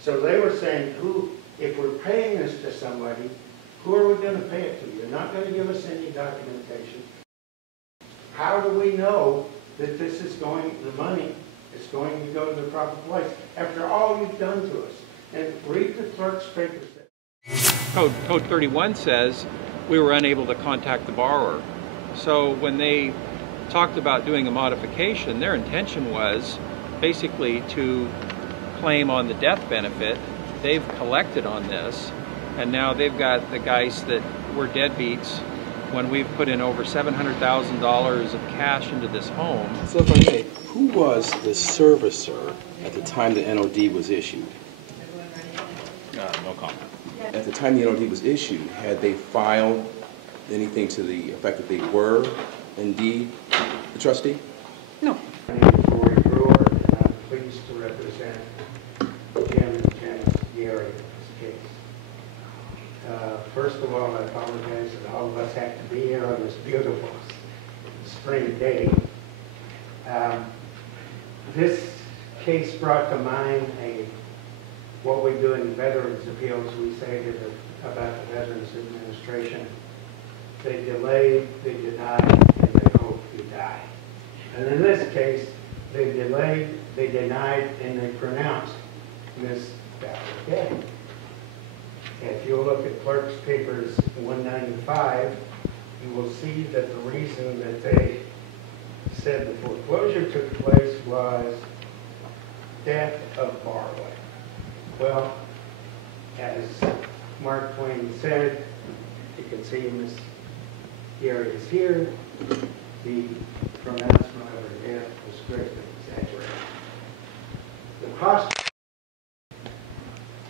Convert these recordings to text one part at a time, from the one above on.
So they were saying, if we're paying this to somebody, who are we going to pay it to? You're not going to give us any documentation. How do we know that this is going, the money is going to go to the proper place after all you've done to us? And read the clerk's papers. Code 31 says we were unable to contact the borrower. So when they talked about doing a modification, their intention was basically to claim on the death benefit. They've collected on this, and now they've got the guys that were deadbeats when we've put in over $700,000 of cash into this home. So if I may, who was the servicer at the time the NOD was issued? No comment. At the time the NOD was issued, had they filed anything to the effect that they were indeed the trustee? No. My name is Rory Brewer, and I'm pleased to represent Jim and Janice Geary in this case. First of all, I apologize that all of us have to be here on this beautiful spring day. This case brought to mind what we do in Veterans Appeals. We say about the Veterans Administration, they delayed, they denied, and they hope you die. And in this case, they delayed, they denied, and they pronounced Ms. Ballard dead. If you look at Clerk's Papers 195, you will see that the reason that they said the foreclosure took place was death of borrower. Well, as Mark Twain said, you can see Ms. Geary is here. The pronouncement of her death was greatly exaggerated. The cost,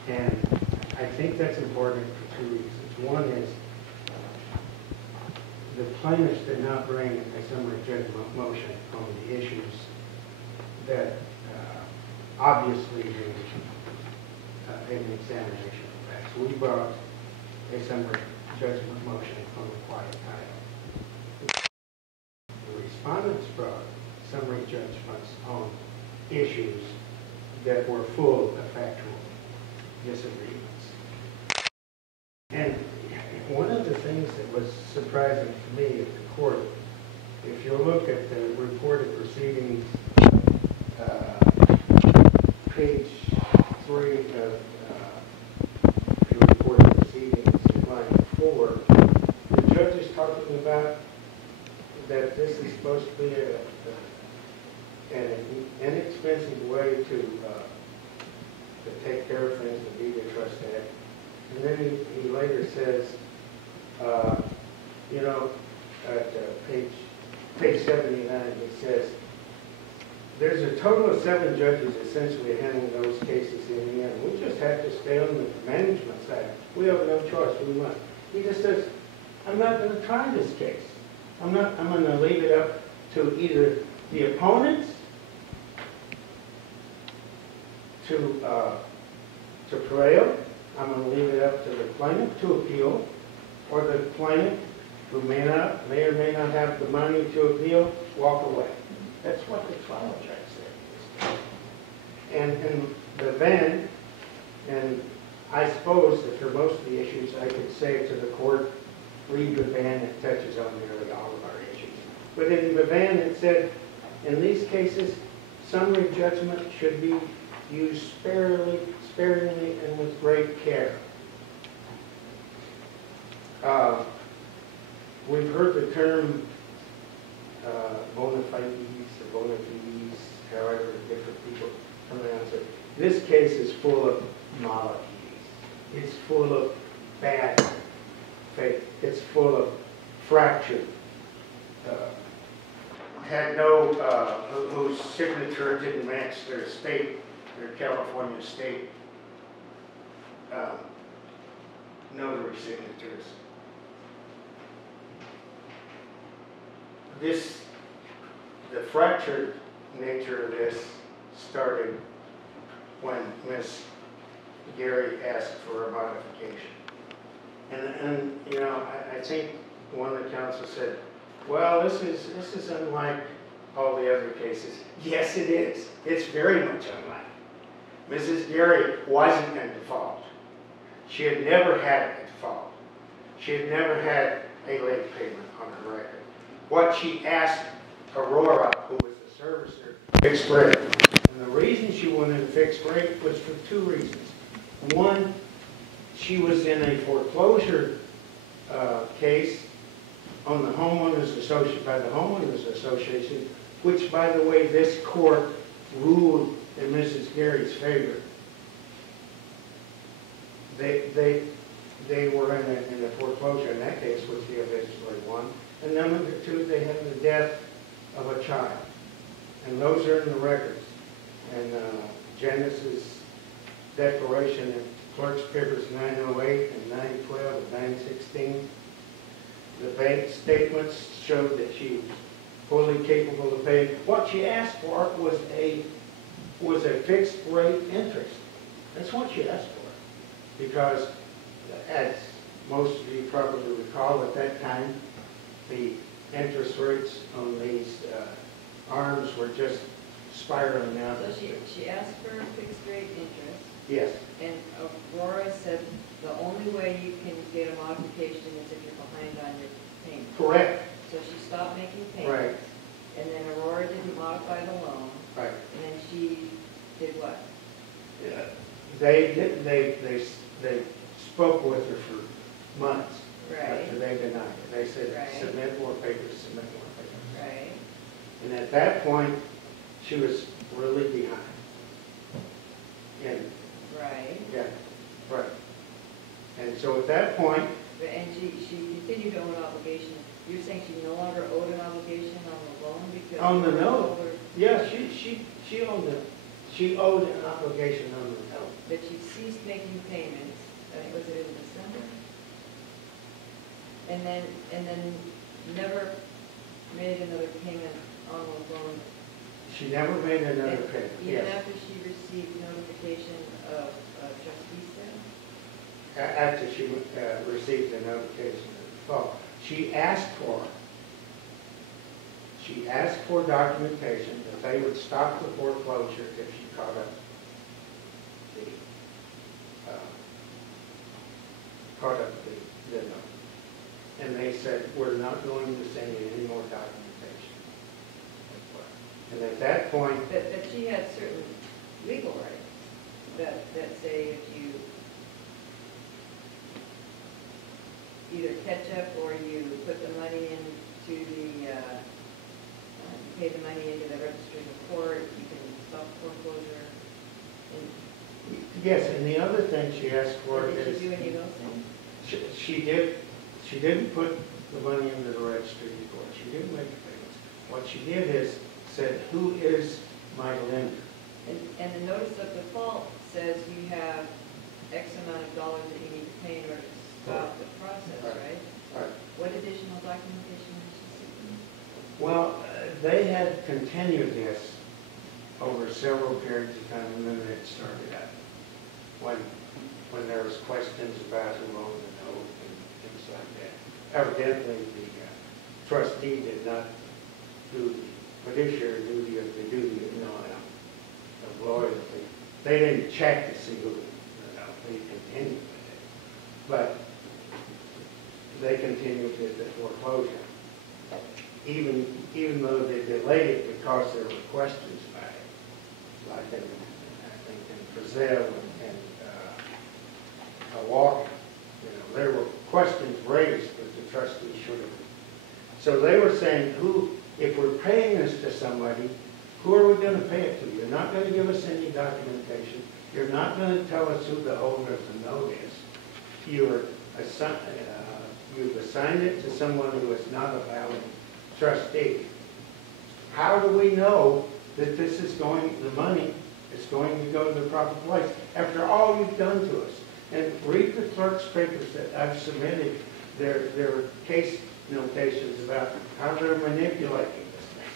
and I think that's important for two reasons. One is the plaintiffs did not bring a summary judgment motion on the issues that obviously need an examination of facts. We brought a summary judgment motion on the quiet title. The respondents brought summary judgments on issues that were full of factual disagreements. And one of the things that was surprising to me at the court, if you look at the reported proceedings, page 3 of the reported proceedings, line 4, the judge is talking about that this is supposed to be an inexpensive way to take care of things, to be the trust act. And then he later says, you know, at page 79, he says, there's a total of 7 judges essentially handling those cases in the end. We just have to stay on the management side. We have no choice. We must. He just says, I'm not going to try this case. I'm going to leave it up to either the opponents to prevail. I'm going to leave it up to the plaintiff to appeal, or the plaintiff, who may or may not have the money to appeal, walk away. That's what the trial judge said. And the then, and I suppose that for most of the issues, I could say to the court, read the ban, it touches on nearly all of our issues. But in the ban, it said, in these cases, summary judgment should be used sparingly and with great care. We've heard the term bona fides or bona fides, however different people pronounce it. This case is full of maladies. It's full of bad faith. It's full of fracture. Had no, whose signature didn't match their state, their California state notary signatures. The fractured nature of this started when Ms. Geary asked for a modification. And you know, I think one of the counsel said, well, this is unlike all the other cases. Yes, it is. It's very much unlike. Mrs. Geary wasn't in default. She had never had a default. She had never had a late payment on her record. What she asked Aurora, who was the servicer, fixed rate. And the reason she wanted a fixed rate was for two reasons. One, she was in a foreclosure case on the homeowners association, by the homeowners association, which, by the way, this court ruled in Mrs. Geary's favor. They were in a foreclosure in that case, which they eventually won. And number two, they had the death of a child. And those are in the records. And Janice's declaration in Clerk's Papers 908 and 912 and 916. The bank statements showed that she was fully capable of paying. What she asked for was a fixed rate interest. That's what she asked for. Because, as most of you probably recall, at that time, the interest rates on these arms were just spiraling out. So she asked for a fixed rate interest. Yes. And Aurora said the only way you can get a modification is if you're behind on your payments. Correct. So she stopped making payments. Right. And then Aurora didn't modify the loan. Right. And then she did what? Yeah. They spoke with her for months. Right. After they denied it. They said, Right. submit more papers, submit more papers. Right. And at that point, she was really behind. And, Right. yeah, right. And so at that point, And she continued to owe an obligation. You're saying she no longer owed an obligation on the loan because on the note, over- yeah, she owed an obligation on the note. that she ceased making payments. Was it in December? And then never made another payment on the loan. She never made another And payment, even yes. after she received notification of trustee sale? After she received the notification of default. She asked for documentation that they would stop the foreclosure if she caught up the note. And they said, we're not going to send you any more documentation. And at that point, But she had certain legal rights that say if you either catch up or you put the money into the, pay the money into the registry of court, you can stop foreclosure. And yes, and the other thing she asked for did is, she do any of those things? she didn't put the money into the registry of court. She didn't make the payments. What she did is said, who is my lender? And the notice of default says you have X amount of dollars that you need to pay in order to stop the process, right? Right. What additional documentation did she seek? Well, they had continued this over several periods of time, and then it started out. When there was questions about who owned the note and things like that. Evidently, the trustee did not do the fiduciary duty of the duty of loyalty. They didn't check to see who, they continued with it. But they continued with the foreclosure. Even though they delayed it because there were questions about it, like in, I think in Brazil and Walker, there were questions raised that the trustee should have. So they were saying, if we're paying this to somebody, who are we going to pay it to? You're not going to give us any documentation. You're not going to tell us who the holder of the note is. You've assigned it to someone who is not a valid trustee. How do we know that this is the money is going to go to the proper place after all you've done to us? And read the clerk's papers that I've submitted. There are case notations about how they're manipulating this thing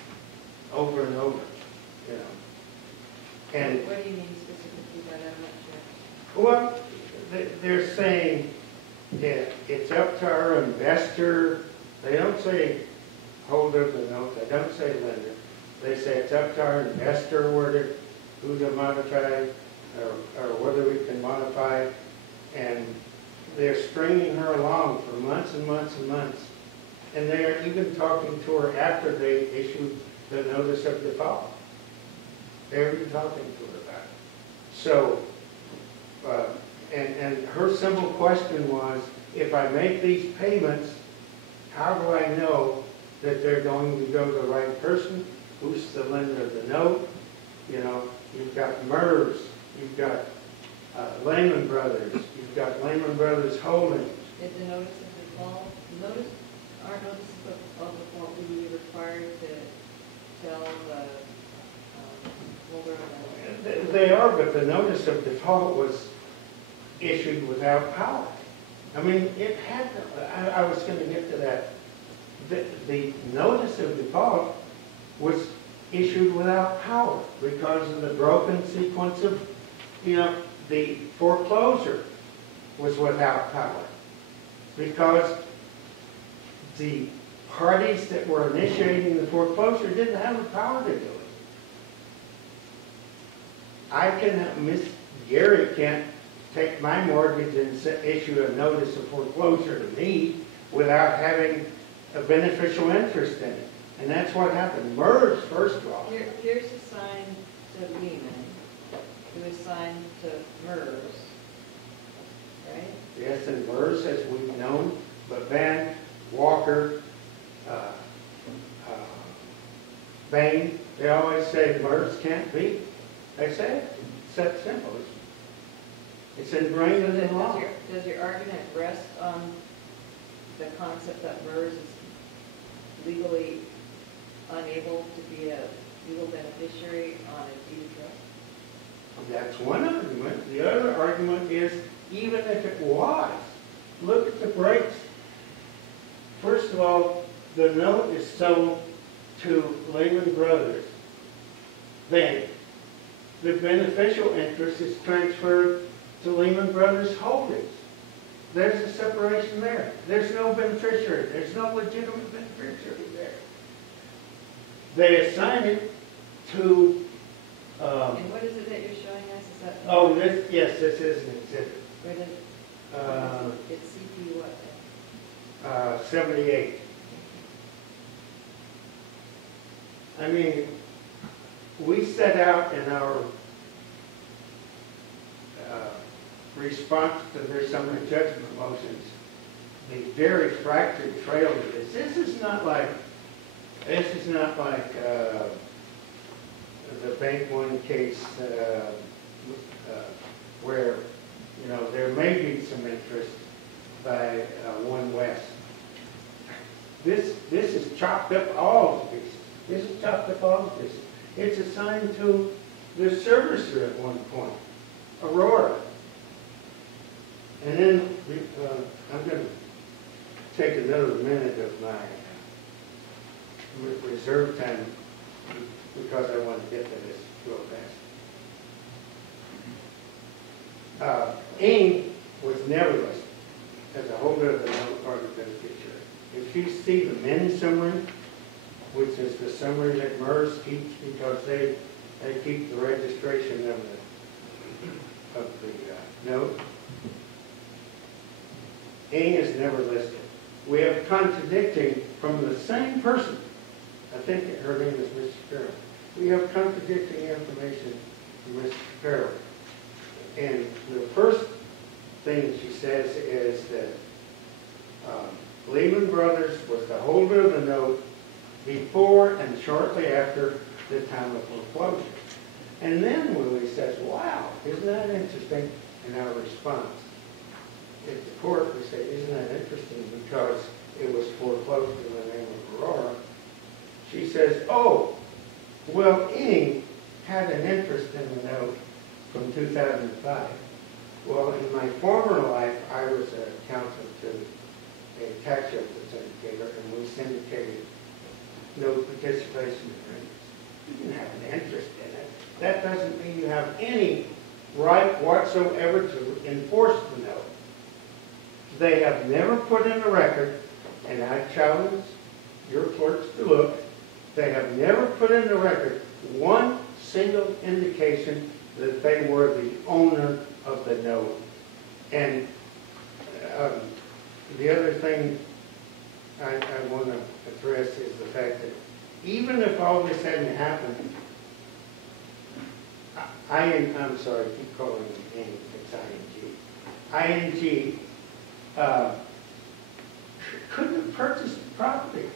over and over. And What do you mean specifically by that? I'm not sure. well, they're saying it's up to our investor. They don't say holder of the note. They don't say lender. They say it's up to our investor who to modify. or whether we can modify, and they're stringing her along for months and months and months. And they are even talking to her after they issued the notice of default. They're even talking to her about it. So, and her simple question was, if I make these payments, how do I know that they're going to go to the right person? Who's the lender of the note? You know, you've got MERS, you've got Lehman Brothers, you've got Lehman Brothers Holdings. Is the notice of default, our notices of default would be required to tell the holder of the... They are, but the notice of default was issued without power. I mean, it had, I was going to get to that. The notice of default was issued without power because of the broken sequence of, you know, the foreclosure was without power because the parties that were initiating the foreclosure didn't have the power to do it. Miss Geary can't take my mortgage and issue a notice of foreclosure to me without having a beneficial interest in it. And that's what happened. MERS, first of all. Here's assigned to Lehman, who is assigned to MERS, right? Yes, and MERS, as we've known, but Van, Walker, Bain, they always say MERS can't be. They say it. It's that simple. It's ingrained in the law. Does your argument rest on the concept that MERS is legally unable to be a legal beneficiary on a deed of trust? That's one argument. The other argument is, even if it was, look at the breaks. First of all, the note is sold to Lehman Brothers. Then, the beneficial interest is transferred to Lehman Brothers Holdings. There's a separation there. There's no beneficiary. There's no legitimate beneficiary there. They assign it to... and what is it that you're showing us? Is that... Oh, this is an exhibit. Where did, it's CP what then? 78. I mean, we set out in our response to their summary judgment motions a very fractured trail to this. This is not like the Bank One case where, you know, there may be some interest by One West. This is chopped up all the pieces. This is chopped up all the pieces. It's assigned to the servicer at one point, Aurora. And then I'm going to take another minute of my reserve time because I want to get to this real fast. AIM was never listed as a holder of the note or the beneficiary. If you see the min summary, which is the summary that MERS keeps because they keep the registration of the note, AIM is never listed. We have contradicting from the same person. I think her name is Mr. Farrell. We have contradicting information from Mr. Farrell. And the first thing she says is that Lehman Brothers was the holder of the note before and shortly after the time of foreclosure. And then Willie says, wow, isn't that interesting? In our response, at the court, we say, isn't that interesting because it was foreclosed in the name of Aurora. She says, oh, well, Ing had an interest in the note from 2005. Well, in my former life, I was a counsel to a tax syndicator, and we syndicated note participation agreements. You didn't have an interest in it. That doesn't mean you have any right whatsoever to enforce the note. They have never put in a record, and I challenge your clerks to look, they have never put in the record one single indication that they were the owner of the note. And the other thing I want to address is the fact that even if all this hadn't happened, I'm sorry, I keep calling it ING, it's ING. ING couldn't have purchased the property.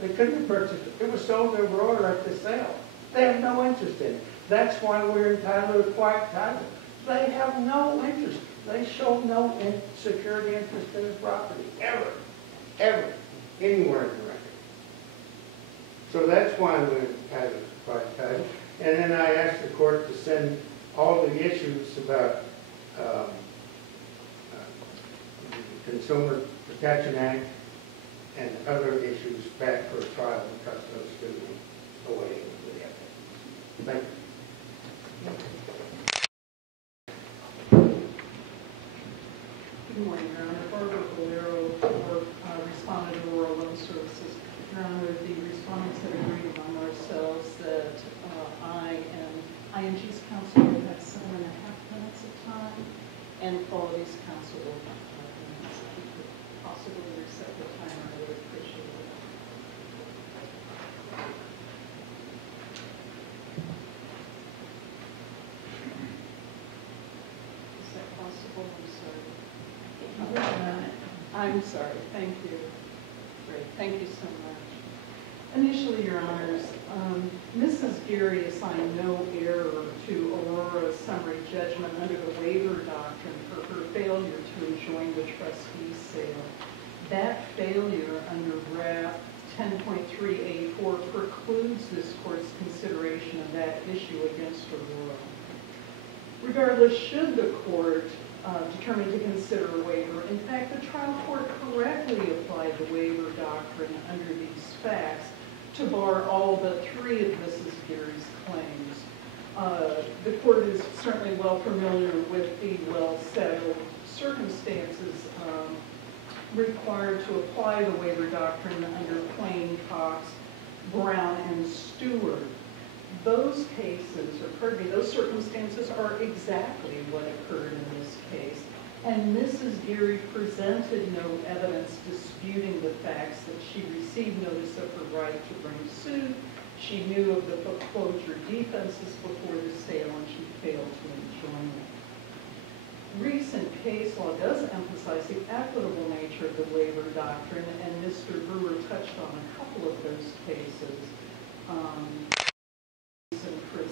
They couldn't have purchased it. It was sold to Aurora at the sale. They have no interest in it. That's why we're entitled to quiet title. They have no interest. They show no security interest in the property, ever, anywhere in the record. So that's why we're entitled to quiet title. And then I asked the court to send all the issues about the Consumer Protection Act and other issues back for a trial because those two were away with the evidence. Thank you. Good morning, Your Honor. Barbara Valero for Respondent of Rural Loan Services. Your Honor, the respondents have agreed among ourselves that I and ING's counsel will have 7.5 minutes of time, and Quality's counsel will have 5 minutes. If you could possibly reset the timer, I would appreciate it. Is that possible? I'm sorry. Thank you. Great. Thank you so much. Initially, Your Honors, Mrs. Geary assigned no error to Aurora's summary judgment under the waiver doctrine for her failure to enjoin the trustee's sale. That failure under RAP 10.3A4 precludes this court's consideration of that issue against Aurora. Regardless, should the court determined to consider a waiver. In fact, the trial court correctly applied the waiver doctrine under these facts to bar all but 3 of Mrs. Geary's claims. The court is certainly well familiar with the well-settled circumstances required to apply the waiver doctrine under Plain, Cox, Brown, and Stewart. Those cases, or pardon me, those circumstances are exactly what occurred in this case. And Mrs. Geary presented no evidence disputing the facts that she received notice of her right to bring suit. She knew of the foreclosure defenses before the sale, and she failed to enjoin them. Recent case law does emphasize the equitable nature of the waiver doctrine, and Mr. Brewer touched on a couple of those cases.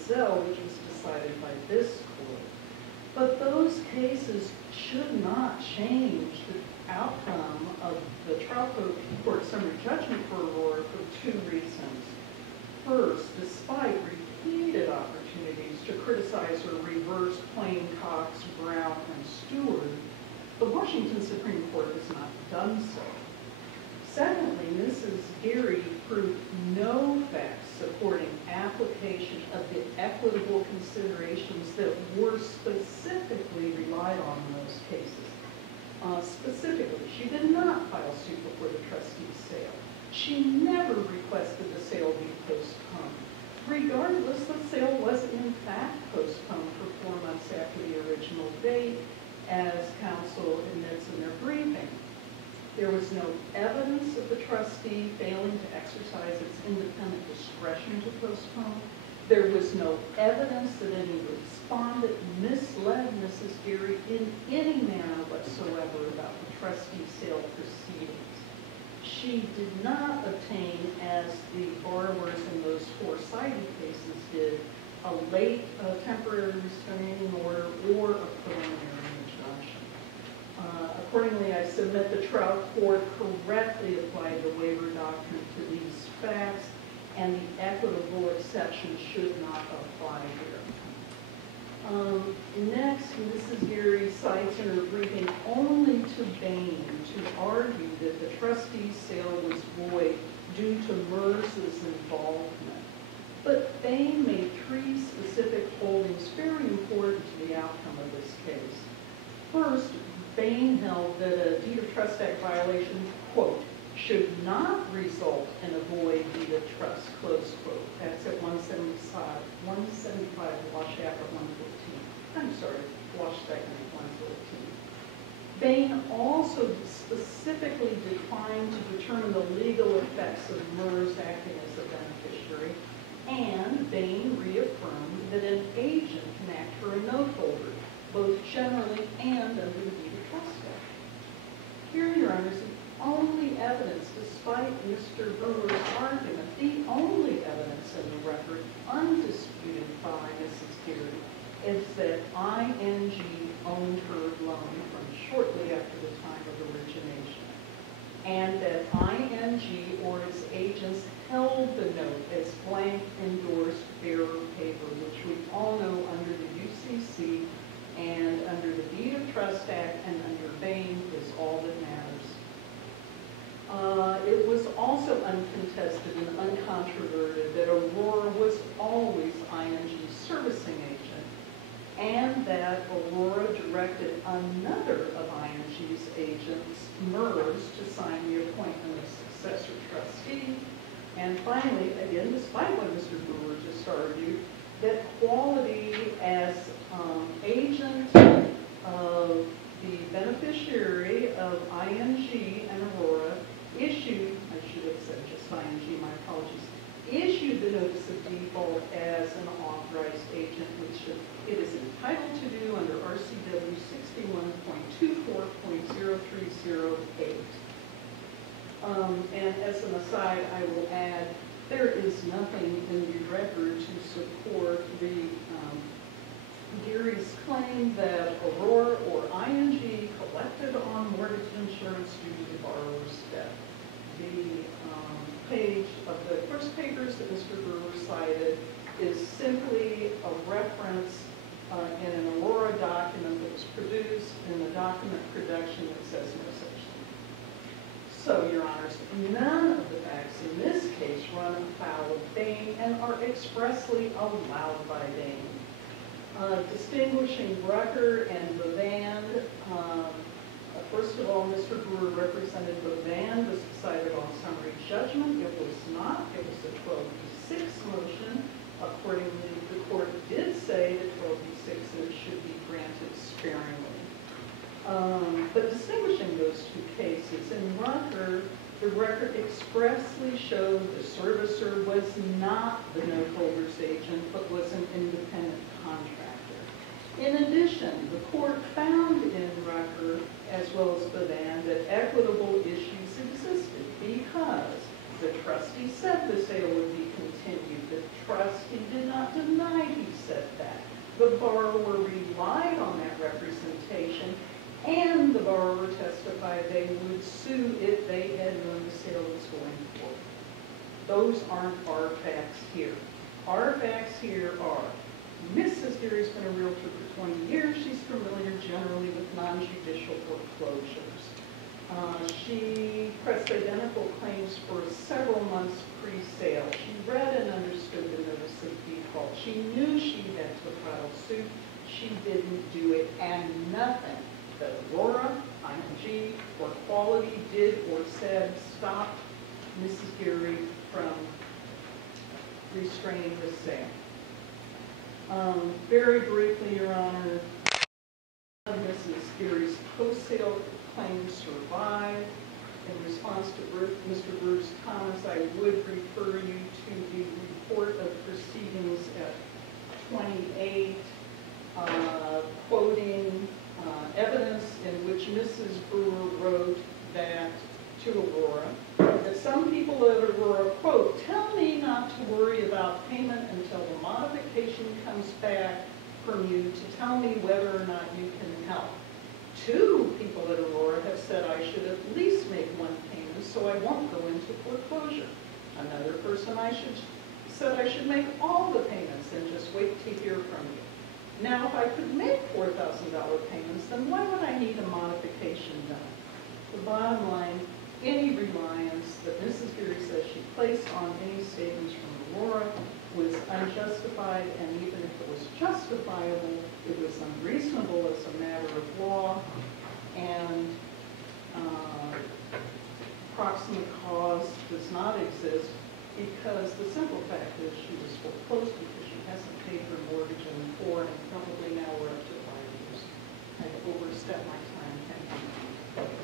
Which was decided by this court. But those cases should not change the outcome of the trial court summary judgment for Aurora for 2 reasons. First, despite repeated opportunities to criticize or reverse Plain, Cox, Brown, and Stewart, the Washington Supreme Court has not done so. Secondly, Mrs. Geary proved no facts supporting application of the equitable considerations that were specifically relied on in those cases. Specifically, she did not file suit before the trustee's sale. She never requested the sale be postponed. Regardless, the sale was in fact postponed for 4 months after the original date, as counsel admits in their briefing. There was no evidence of the trustee failing to exercise its independent discretion to postpone. There was no evidence that any respondent misled Mrs. Geary in any manner whatsoever about the trustee's sale proceedings. She did not obtain, as the borrowers in those 4 cited cases did, a late temporary restraining order or a preliminary injunction. Accordingly, I submit the trial court correctly applied the waiver doctrine to these facts, and the equitable exception should not apply here. Next, Mrs. Geary cites in her briefing only to Bain to argue that the trustee's sale was void due to MERS's involvement. But Bain made 3 specific holdings very important to the outcome of this case. First, Bain held that a Deed of Trust Act violation, quote, should not result in a void deed of trust, close quote. That's at 175 Wash Act 114. I'm sorry, Wash Statement 114. Bain also specifically declined to determine the legal effects of MERS acting as a beneficiary, and Bain reaffirmed that an agent can act for a note holder, both generally and under the Deed of Trust Act. Here, Your Honors, the only evidence, despite Mr. Brewer's argument, the only evidence in the record, undisputed by Mrs. Geary, is that ING owned her loan from shortly after the time of origination, and that ING or its agents held the note as blank endorsed bearer paper, which we all know under the UCC and under the Deed of Trust Act and under Bain is all that matters. It was also uncontested and uncontroverted that Aurora was always ING's servicing agent, and that Aurora directed another of ING's agents, MERS, to sign the appointment of successor trustee. And finally, again, despite what Mr. Brewer just argued, that quality as agent of the beneficiary of ING and Aurora issued, I should have said just ING, my apologies, issued the notice of default as an authorized agent, which it is entitled to do under RCW 61.24.0308. And as an aside, I will add, there is nothing in the record to support the Geary's claim that Aurora or ING collected on mortgage insurance due to the borrower's death. The page of the first papers that Mr. Brewer cited is simply a reference in an Aurora document that was produced in the document production that says no such thing. So, Your Honors, none of the facts in this case run afoul of Bain and are expressly allowed by Bain. Distinguishing Brucker and Bavand, first of all, Mr. Brewer represented Bavand was decided on summary judgment. It was not. It was a 12b6 motion. Accordingly, the court did say that 12b6 should be granted sparingly. But distinguishing those two cases, in Brucker, the record expressly showed the servicer was not the note holder's agent, but was an independent contractor. In addition, the court found in Brucker, as well as Bavand, that equitable issues existed because the trustee said the sale would be continued. The trustee did not deny he said that. The borrower relied on that representation, and the borrower testified they would sue if they had known the sale was going forward. Those aren't our facts here. Our facts here are Mrs. Geary's been a realtor for 20 years. She's familiar generally with non-judicial foreclosures. She pressed identical claims for several months pre-sale. She read and understood the notice of default. She knew she had to file suit. She didn't do it, and nothing that Aurora, ING, or Quality did or said stopped Mrs. Geary from restraining the sale. Very briefly, Your Honor, Mrs. Geary's post-sale claims survived. In response to Mr. Brewer's comments, I would refer you to the report of proceedings at 28, quoting evidence in which Mrs. Brewer wrote that to Aurora, that some people at Aurora, quote, tell me not to worry about payment until the modification comes back from you to tell me whether or not you can help. 2 people at Aurora have said I should at least make 1 payment so I won't go into foreclosure. Another person said I should make all the payments and just wait to hear from you. Now, if I could make $4,000 payments, then why would I need a modification done? The bottom line, any reliance that Mrs. Geary says she placed on any statements from Aurora was unjustified, and even if it was justifiable, it was unreasonable as a matter of law, and proximate cause does not exist because the simple fact is she was foreclosed because she hasn't paid her mortgage in 4 and probably now we're up to 5 years. I've overstepped my time. Thank you.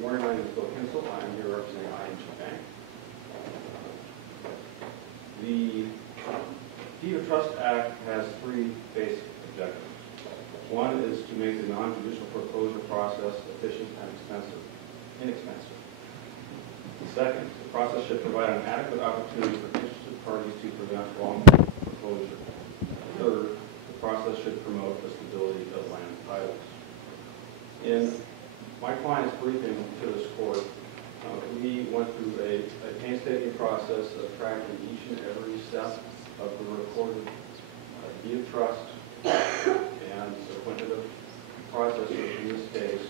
Morning, my name is Bill Kinsel. I'm here representing ING Bank. The Deed of Trust Act has 3 basic objectives. One is to make the non-judicial foreclosure process efficient and inexpensive. Second, the process should provide an adequate opportunity for interested parties to prevent wrongful foreclosure. Third, the process should promote the stability of land titles. In my client's briefing to this court, we went through a painstaking process of tracking each and every step of the recorded deed of trust and the process in this case.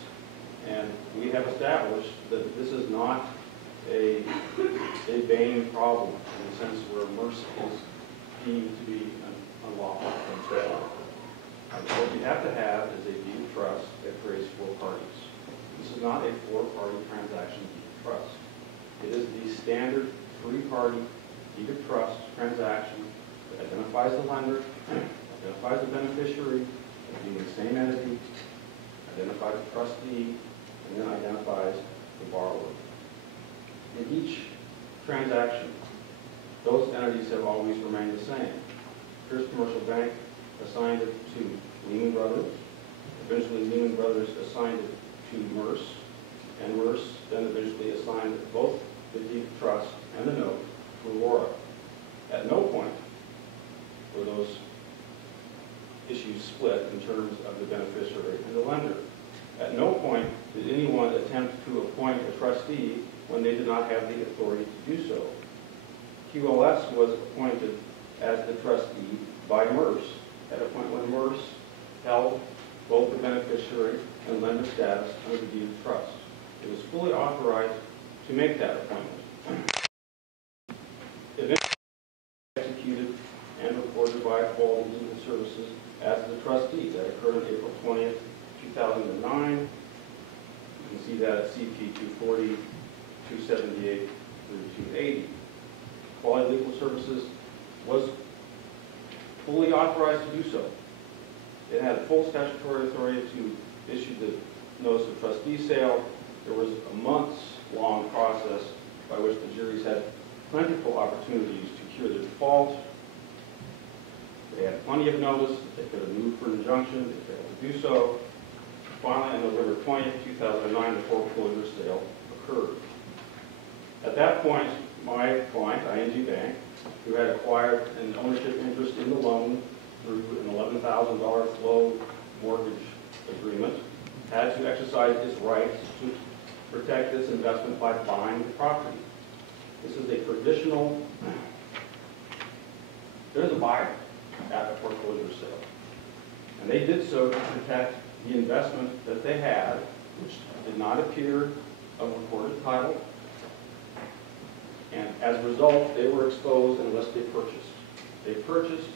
And we have established that this is not a Bain problem in the sense where MERS is deemed to be unlawful. What you have to have is a deed of trust that creates 4 parties. This is not a 4-party transaction deed of trust. It is the standard 3-party deed of trust transaction that identifies the lender, identifies the beneficiary as being the same entity, identifies the trustee, and then identifies the borrower. In each transaction, those entities have always remained the same. First Commercial Bank assigned it to Lehman Brothers. Eventually, Lehman Brothers assigned it to MERS, and MERS then eventually assigned both the deed of trust and the note to Aurora. At no point were those issues split in terms of the beneficiary and the lender. At no point did anyone attempt to appoint a trustee when they did not have the authority to do so. QLS was appointed as the trustee by MERS at a point when MERS held both the beneficiary and lender status under the deed of trust. It was fully authorized to make that appointment. Eventually executed and reported by Quality Legal Services as the trustee. That occurred on April 20th, 2009. You can see that at CP 240, 278 through 280. Quality Legal Services was fully authorized to do so. It had full statutory authority to issue the notice of trustee sale. There was a months-long process by which the juries had plentiful opportunities to cure the default. They had plenty of notice. They could have moved for an injunction. They failed to do so. Finally, on November 20th, 2009, the foreclosure sale occurred. At that point, my client, ING Bank, who had acquired an ownership interest in the loan through an $11,000 flow mortgage agreement, had to exercise its rights to protect this investment by buying the property. This is a traditional, there's a buyer at a foreclosure sale. And they did so to protect the investment that they had, which did not appear on recorded title. And as a result, they were exposed unless they purchased. They purchased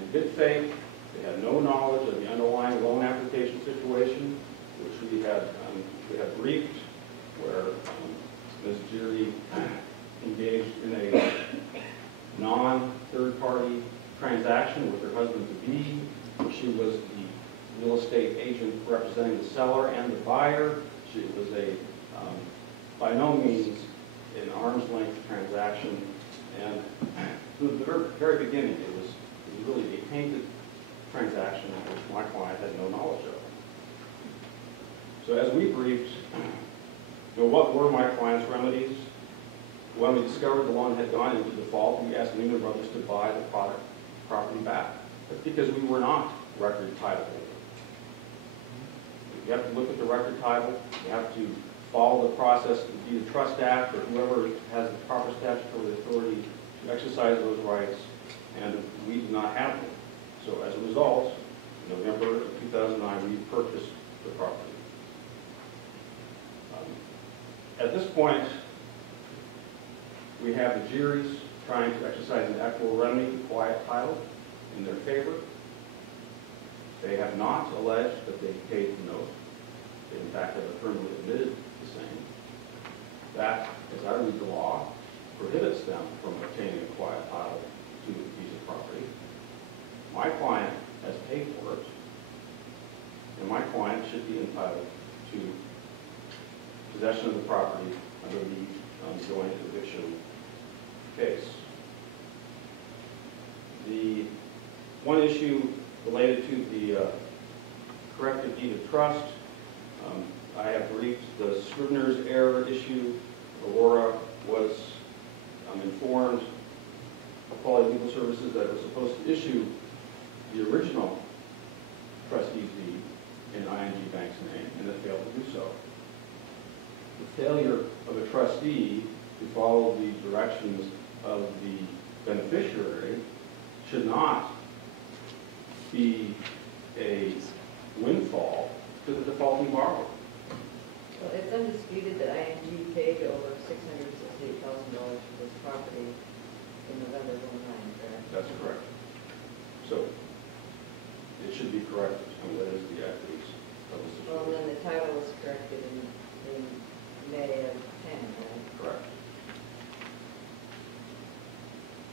in good faith. They had no knowledge of the underlying loan application situation, which we had briefed, where Ms. Geary engaged in a non-third-party transaction with her husband-to-be. She was the real estate agent representing the seller and the buyer. She was by no means an arm's-length transaction, and from the very beginning, it was really a tainted transaction which my client had no knowledge of. So as we briefed, what were my client's remedies? When we discovered the loan had gone into default, we asked Lehman Brothers to buy the property back. That's because we were not record title holders. You have to look at the record title. You have to follow the process of the Deed of Trust Act, or whoever has the proper statutory authority to exercise those rights, and we do not have them. So as a result, in November of 2009, we purchased the property. At this point, We have the Gearys trying to exercise an equitable remedy to quiet title in their favor. They have not alleged that they paid the note. They, in fact, have affirmatively admitted the same. That, as I read the law, prohibits them from obtaining a quiet title to the piece of property. My client has paid for it, and my client should be entitled to possession of the property under the joint eviction case. The one issue related to the corrective deed of trust, I have briefed the Scrivener's error issue. Aurora was informed of Quality Legal Services that it was supposed to issue the original trustee's deed in ING Bank's name, and it failed to do so. The failure of a trustee to follow the directions of the beneficiary should not be a windfall to the defaulting borrower. Well, it's undisputed that ING paid over $668,000 for this property in November of 2009, correct? That's correct. So it should be corrected. I mean, that is the equities of the situation. Well, then the title was corrected in May of 10, right? Correct.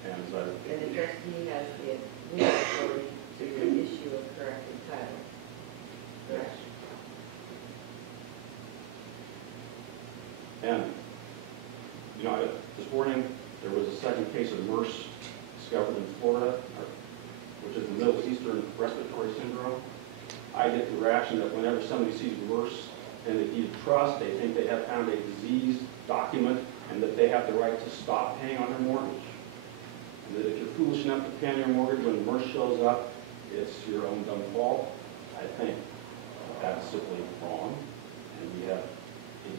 And as I And the trustee has the legal authority to issue a corrected title. yes. And, you know, this morning there was a second case of MERS discovered in Florida, which is the Middle Eastern Respiratory Syndrome. I get the reaction that whenever somebody sees MERS and the deed of trust, they think they have found a disease document and that they have the right to stop paying on their mortgage. And that if you're foolish enough to pay on your mortgage when MERS shows up, it's your own dumb fault. I think that's simply wrong. And we have a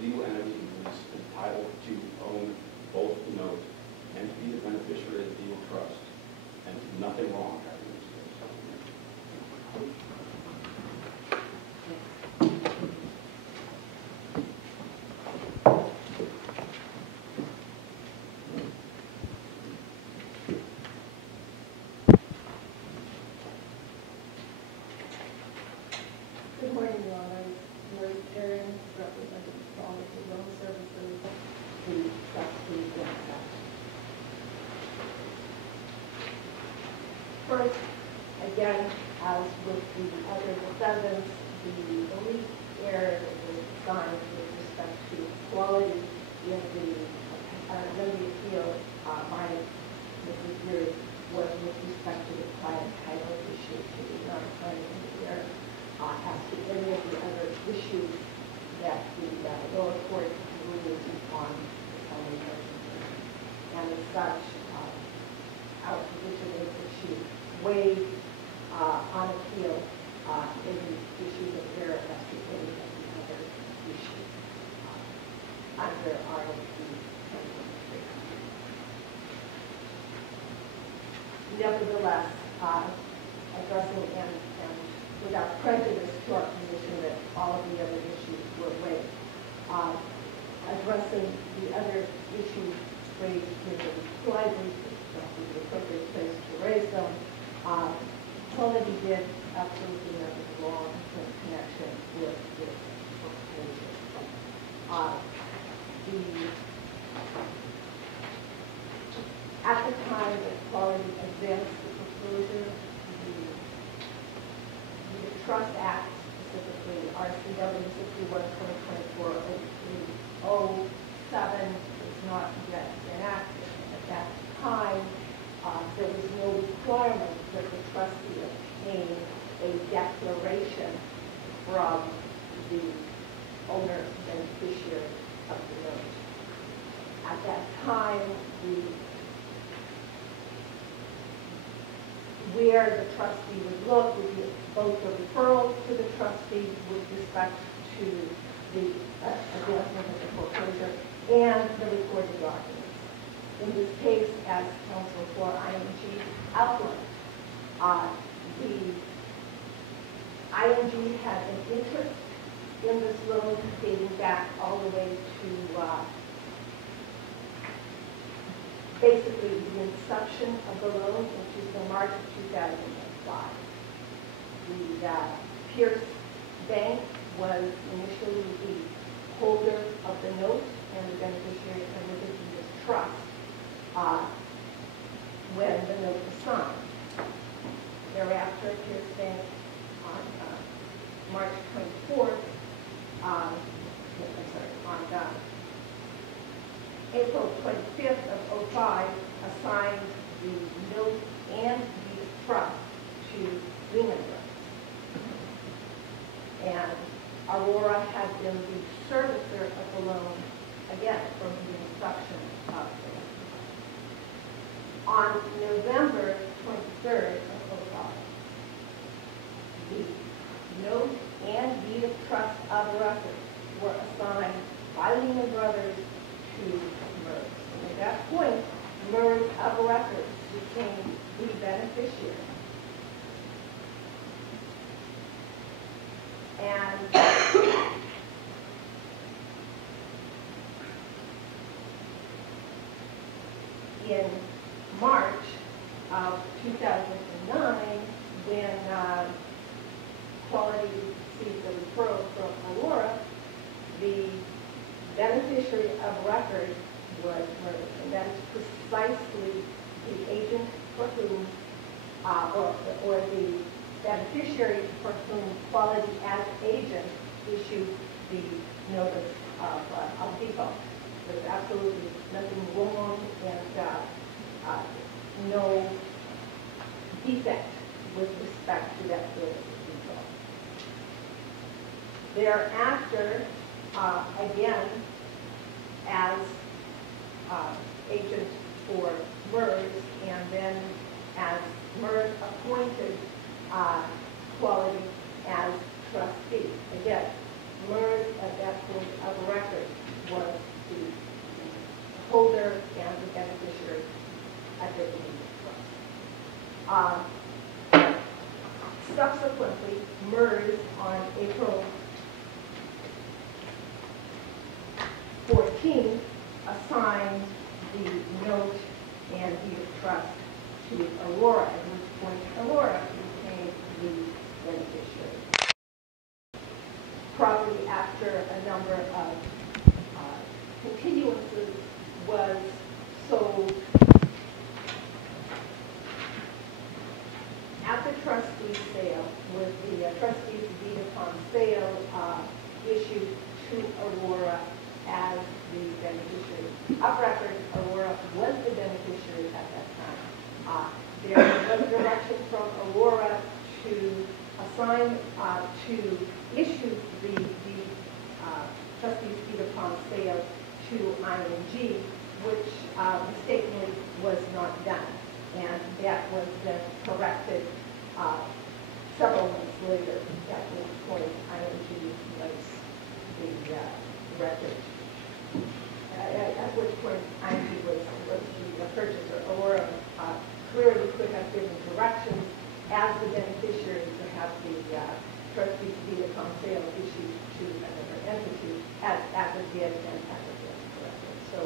legal entity who is entitled to own both the note and to be the beneficiary of the deed of trust. And nothing wrong happening in this case. Good morning, Your Honor. Mary Perrin, representing Quality Loan Services, the trustee contract. First, again, as with the other defendants, the only error that was done with respect to quality in the appeal by Mrs. Geary was with respect to the quiet title issue. She did not find any error as to any of the other issues that the lower court ruled on the summary judgment. And as such, our position is that she waived on appeal any issues of error as to any of the other issues under RLC 10.3. Nevertheless, addressing and without prejudice to our position that all of the other issues were waived. Addressing the other issues raised in the reply brief, which is the appropriate place to raise them, Quality did absolutely nothing wrong in connection with this foreclosure. At the time that Quality advanced the foreclosure, the Trust Act, specifically RCW 61.24/07, was not yet enacted. At that time, there was no requirement that the trustee obtain a declaration from the owner beneficiary of the note. At that time, where the trustee would look would be both the referral to the trustee with respect to the advancement of the foreclosure and the recorded documents. In this case, as counsel for ING outlined, the ING had an interest in this loan dating back all the way to basically the inception of the loan, which is the March of 2005. The Pierce Bank was initially the holder of the note and the beneficiary of the business trust when the note was signed. Thereafter, Pierce Bank on March 24th, on April 25th of 05, assigned the note and the trust to Lehman Brothers. And Aurora had been the servicer of the loan, again, from the inception of the loan. On November 23rd of 05, the note and deed of trust of record were assigned by Lehman Brothers to MERS. And at that point, MERS of record became the beneficiary. And in March of 2009, when Quality received a referral from Aurora, the beneficiary of record was MERS, and that is precisely the agent for whom, or the beneficiary for whom Quality as agent issued the notice of default. There's absolutely nothing wrong and no defect with respect to that notice of default. Thereafter, again, as agent for MERS, and then as MERS appointed Quality as trustee. Again, MERS at that point of record was the holder and the beneficiary at the trust. Subsequently, MERS on April 14th assigned the note and deed of trust to Aurora, at which point Aurora became the beneficiary. Probably after a number of continuances was sold at the trustee sale, with the trustee's deed upon sale issued to Aurora as the beneficiary. Of record, Aurora was the beneficiary at that time. There was a direction from Aurora to assign, to issue the trustee's deed upon sale to ING, which mistakenly was not done. And that was then corrected several months later, at which point ING was the record. At which point ING was the purchaser. Aurora clearly could have given directions as the beneficiary to have the trustee's deed upon sale issued to another entity, as it did and as it was corrected. So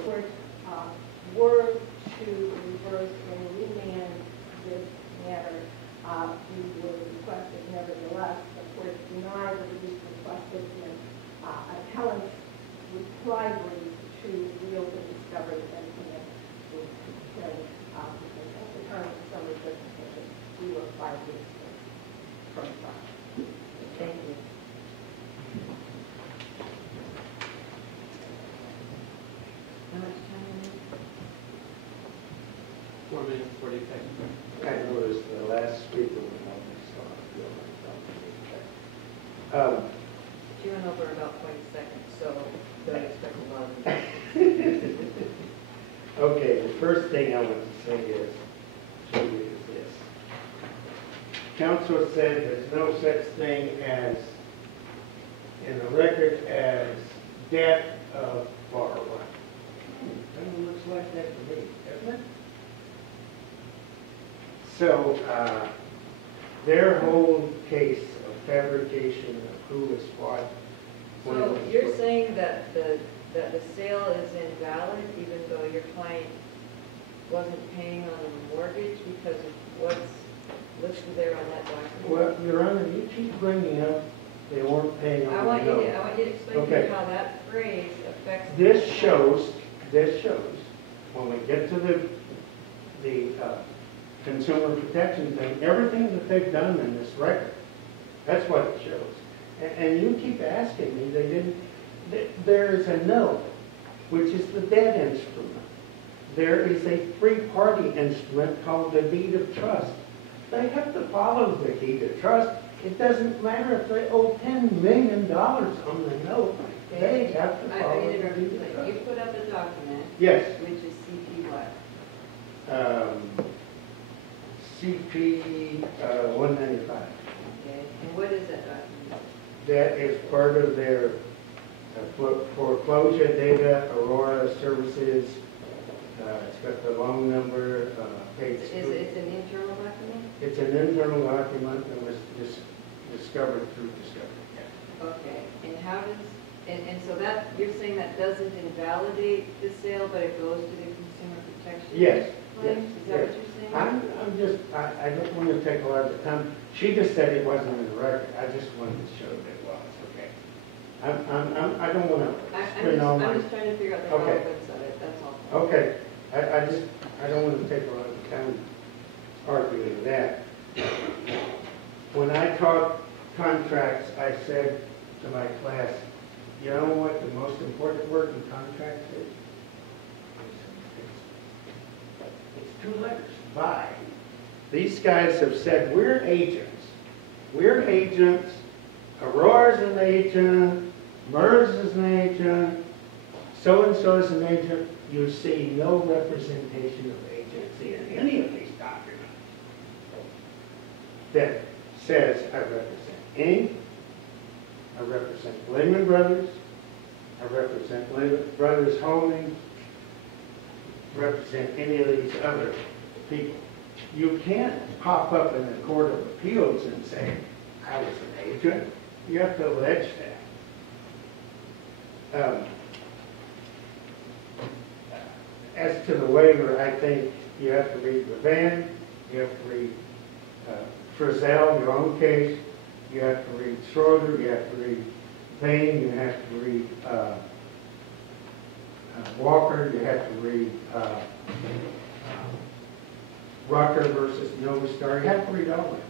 were to reverse and remand this matter, we would request it nevertheless. The court denied the relief requested in appellant's reply brief to reopen discovery and connect the complaint, because at the time of the summary judgment, we were 5 years from trial. Thank you. How much time do you need? 4 minutes, 40 seconds. I noticed the last speaker was on this, so I feel like You went over about 20 seconds, so don't expect a lot of them. Okay, the first thing I want to say is this. Counsel said there's no such thing as, in the record, as debt of borrower. Kind of looks like that to me, doesn't it? So, their whole case of fabrication of who is what. when it So was you're put- saying that the sale is invalid even though your client wasn't paying on the mortgage because of what's listed there on that document? Well, Your Honor, you keep bringing up they weren't paying I on want the you note. to, I want you to explain to Okay. me how that phrase affects. This shows, when we get to the consumer protection thing, everything that they've done in this record. That's what it shows. And you keep asking me, they didn't, there is a note, which is the debt instrument. There is a three-party instrument called the deed of trust. They have to follow the deed of trust. It doesn't matter if they owe $10 million on the note. They have to follow the deed of trust. You put up a document. Yes. Which is CP what? CP 195. Okay, and what is that document? That is part of their foreclosure data, Aurora Services. It's got the loan number, page Is 3. it an internal document? It's an internal document that was discovered through discovery. Yeah. Okay, and how does, and so that, you're saying that doesn't invalidate the sale, but it goes to the consumer protection? Yes. Claims, is that yes. what you're saying? I don't want to take a lot of time. She just said it wasn't in the record. I just wanted to show that it was, okay? I don't want to spend all my... I'm just trying to figure out the Okay. relevance of it, that's all. Okay, I don't want to take a lot of time arguing that. When I taught contracts, I said to my class, you know what the most important word in contracts is? It's two letters, buy. These guys have said, we're agents. We're agents. Aurora's an agent. MERS is an agent. So-and-so is an agent. You see no representation of agency in any of these documents that says I represent Inc., I represent Lehman Brothers, I represent Lehman Brothers Holdings, represent any of these other people. You can't pop up in the Court of Appeals and say, I was an agent. You have to allege that. As to the waiver, I think you have to read Levin, you have to read Frizzell, your own case, you have to read Schroeder, you have to read Payne, you have to read Walker, you have to read Rucker versus Nova Star. You have to read all of them.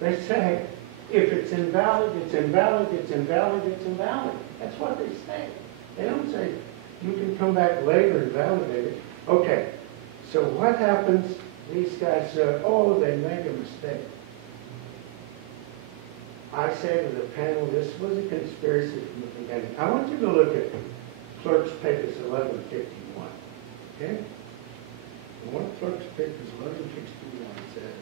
They say, if it's invalid, it's invalid, it's invalid, it's invalid. That's what they say. They don't say, you can come back later and validate it. Okay, so what happens? These guys say, oh, they made a mistake. I say to the panel, this was a conspiracy from the beginning. I want you to look at Clerk's Papers 1151. Okay? And what Clerk's Papers 1161 says.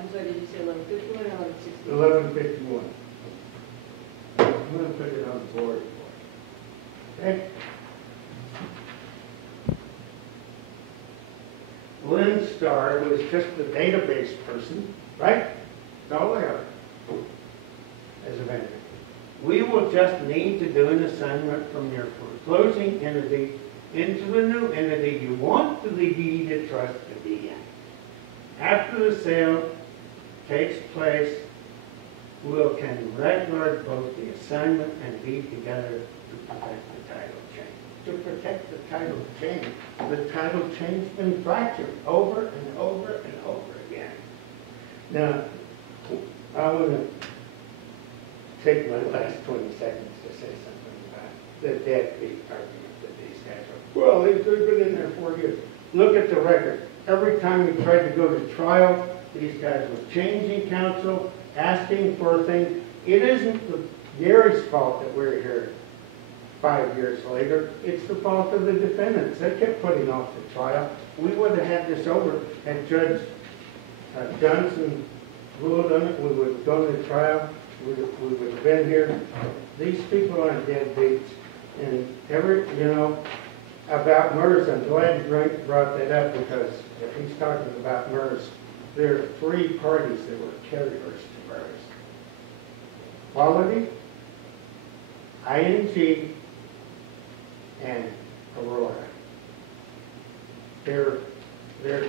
I'm sorry, did you say 1151 or 1161? 1151. I'm going to put it on the board for you. Okay? Lynn Starr was just the database person, right? That's all they are as a vendor. We will just need to do an assignment from your foreclosing entity into the new entity you want the deed of trust to be in. After the sale takes place, we can regulate both the assignment and deed together to protect the title chain. To protect the title chain. The title chain's been fractured over and over and over again. Now, I want to take my last 20 seconds to say something about the deadbeat argument that these guys are. Well, they've been in there 4 years. Look at the record. Every time we tried to go to trial, these guys were changing counsel, asking for things. It isn't the Gary's fault that we're here 5 years later. It's the fault of the defendants. They kept putting off the trial. We would have had this over, and Judge Johnson ruled on it. We would have gone to trial. We would have been here. These people aren't deadbeats. And about MERS, I'm glad you brought that up, because if he's talking about MERS, there are 3 parties that were carriers to MERS. Quality, ING, and Aurora. they're,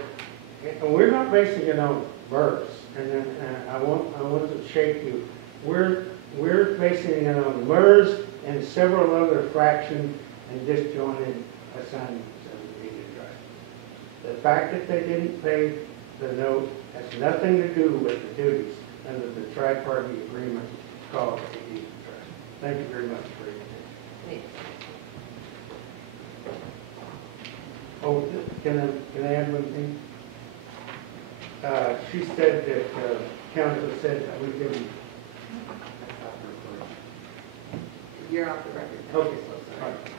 and we're not basing it on MERS, and then, I want to shake you. We're basing it on MERS and several other fraction and disjointed assignments of the deed of trust. The fact that they didn't pay the note has nothing to do with the duties under the tri-party agreement called a deed of trust. Thank you very much for your attention. Thanks. Oh, can I add one thing? She said that, counsel said that we didn't. You're off the record. Okay. So sorry. All right.